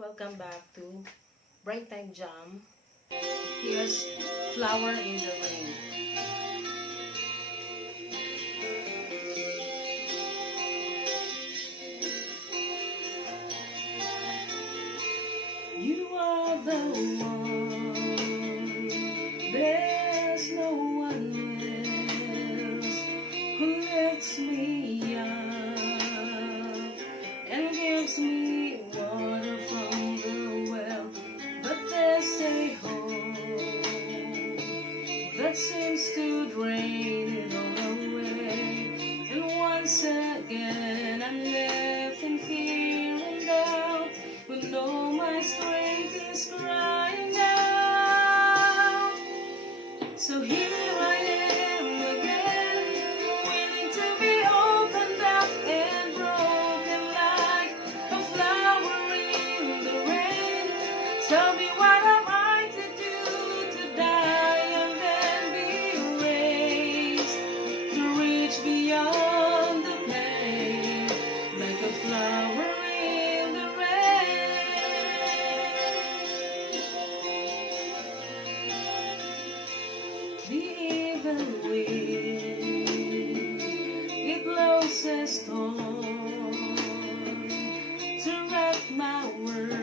welcome back to Bright Time Jam. Here's Flower in the Rain. You are the one, there's no one else who lifts me up and gives me water from the well. But there's a hole that seems to drain it all away, and once again I'm left in fear and doubt when all my strength is crying out. So here I am again, willing to be opened up and broken like a flower in the rain. Tell me what am I to do to die and then be raised, to reach beyond the pain like a flower in the rain. The evil wind, it blows a storm to wrap my world